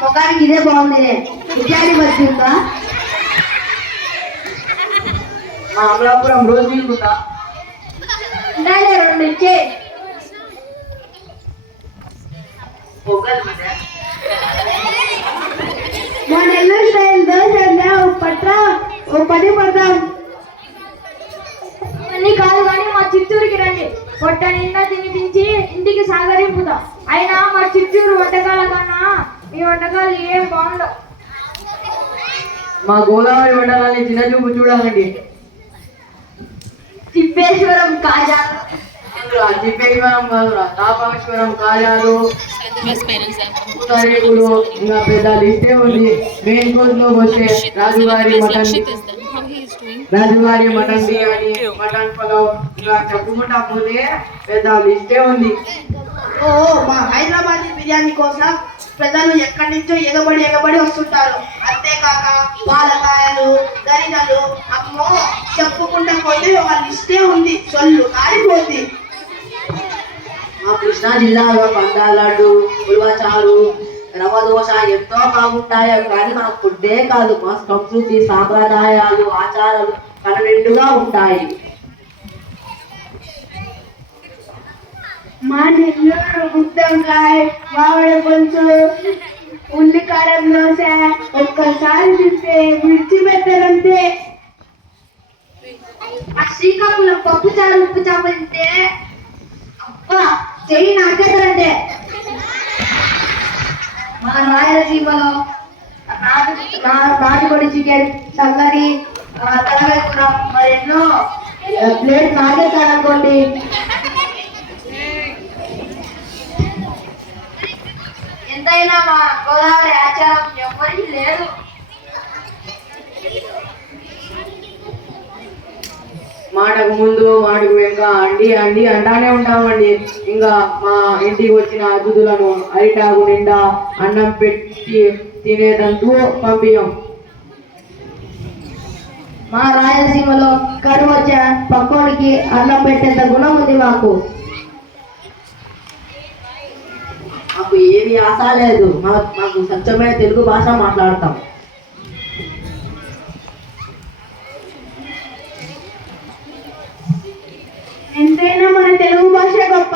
ముఖానికి ఇదే బాగుంది. బిర్యానీ వచ్చిందా? మా అమలాపురం రోజు తీసుకుంటా. రెండు ఇచ్చే. మా నెల్లూరు స్టైల్ దోశ పట్రా ఓ 10 పడతాం. అన్ని కాదు కానీ మా చిత్తూరుకి రండి. పొట్ట నిండా తినిపించి ఇంటికి సాగరింపుతాం. అయినా మా చిత్తూరు వంటకాల కన్నా మీ వంటకాలు ఏం బాగుండవు. మా గోదావరి వంటకాన్ని చిన్న చూపు చూడాలండి. తిప్పేశ్వరం కాజాలు, తిప్పేశ్వరం కాదురా, తాపేశ్వరం కాజాలు, సరేకులు, ఇంకా పెద్ద లిస్టే ఉంది. మెయిన్ కోర్స్ లో వస్తే రాజుగారి మటన్ బిర్యానీ, మటన్ పలావ్, ఇలా చెప్పుకుంటా పోతే పెద్ద లిస్టే ఉంది. మా హైదరాబాద్ బిర్యానీ కోసం ప్రజలు ఎక్కడి నుంచో ఎగబడి వస్తుంటారు. అంతేకాక పాలకాయలు, గరిజలు, అమ్మో చెప్పుకుంటా పోతే ఒక లిస్టే ఉంది. సొల్లు కాలిపోతుంది. మా కృష్ణా జిల్లాలో పందా లడ్డు, ఉల్వచారు, రవ్వ దోశ ఎంతో బాగుంటాయి. కానీ మన ఫుడ్డే కాదు, మా సంస్కృతి, సాంప్రదాయాలు, ఆచారాలు కనునిండుగా ఉంటాయి. మా నెల్లూరు గుత్తొంకాయ, మామిడి పులుసు, ఉల్లికారం దోశ ఒక్కసారి తింటే విడిచిపెట్టారంటే. ఆ శ్రీకాకుళం పప్పుచారు ఉప్పు చేప తింటే అబ్బా చెయ్యి నాకేదంటే. మా రాయలసీమలో నాటుకోడి చికెన్, సంగటి, తలకాయ కూర మరి ఎన్నో ప్లేట్ నాగేస్తారనుకోండి. ఎంతైనా మా గోదావరి ఆచారం ఎవరికి లేదు. మాటకు ముందు మాటకు వెనుక అండి అండి అంటానే ఉంటామండి. ఇంకా మా ఇంటికి వచ్చిన అతిథులను అరిటాకు నిండా అన్నం పెట్టి తినేదంటూ పంపించాం. మా రాయలసీమలో కరువు వచ్చే పక్కోడికి అన్నం పెట్టేంత గుణం ఉంది మాకు. మాకు ఏమి ఆశ లేదు. మాకు స్వచ్ఛమైన తెలుగు భాష మాట్లాడతాం. ఎంతైనా మన తెలుగు భాష గొప్ప.